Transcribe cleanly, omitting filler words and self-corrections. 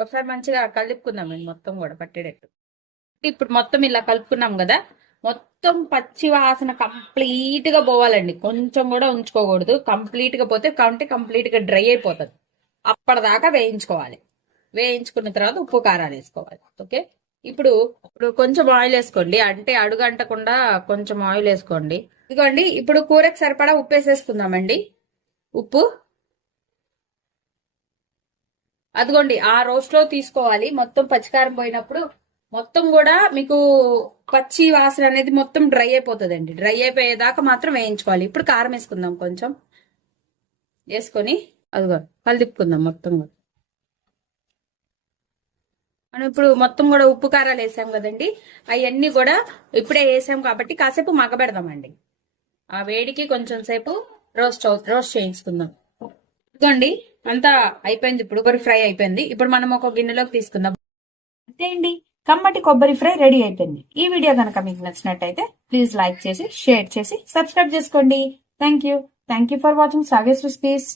ఒకసారి మంచిగా కలుపుకుందామండి మొత్తం కూడా పట్టేటట్టు. ఇప్పుడు మొత్తం ఇలా కలుపుకున్నాం కదా, మొత్తం పచ్చి వాసన కంప్లీట్ గా పోవాలండి. కొంచెం కూడా ఉంచుకోకూడదు. కంప్లీట్ గా పోతే కంప్లీట్ గా డ్రై అయిపోతుంది. అప్పటిదాకా వేయించుకోవాలి. వేయించుకున్న తర్వాత ఉప్పు కారాలు వేసుకోవాలి. ఓకే, ఇప్పుడు కొంచెం ఆయిల్ వేసుకోండి, అంటే అడుగంటకుండా కొంచెం ఆయిల్ వేసుకోండి. ఇదిగోండి, ఇప్పుడు కూరకు సరిపడా ఉప్పు వేసేసుకుందామండి. ఉప్పు అదిగోండి ఆ రోస్ట్ లో తీసుకోవాలి. మొత్తం పచ్చికారం పోయినప్పుడు మొత్తం కూడా మీకు పచ్చి వాసన అనేది మొత్తం డ్రై అయిపోతుందండి. డ్రై అయిపోయేదాకా మాత్రం వేయించుకోవాలి. ఇప్పుడు కారం వేసుకుందాం. కొంచెం వేసుకొని అదిగో కలిదిప్పుకుందాం మొత్తం కూడా. మనం ఇప్పుడు మొత్తం కూడా ఉప్పు కారాలు వేసాం కదండి, అవన్నీ కూడా ఇప్పుడే వేసాం కాబట్టి కాసేపు మగ్గబెడదామండి. ఆ వేడికి కొంచెం సేపు రోస్ట్ చేయించుకుందాం. ఇదిగోండి అంతా అయిపోయింది. ఇప్పుడు కొబ్బరి ఫ్రై అయిపోయింది. ఇప్పుడు మనం ఒక గిన్నెలోకి తీసుకుందాం. అంతే అండి, కమ్మటి కొబ్బరి ఫ్రై రెడీ అయిపోయింది. ఈ వీడియో కనుక మీకు నచ్చినట్టయితే ప్లీజ్ లైక్ చేసి, షేర్ చేసి, సబ్స్క్రైబ్ చేసుకోండి. థ్యాంక్ యూ ఫర్ వాచింగ్ సాగేస్ రెసిపీస్.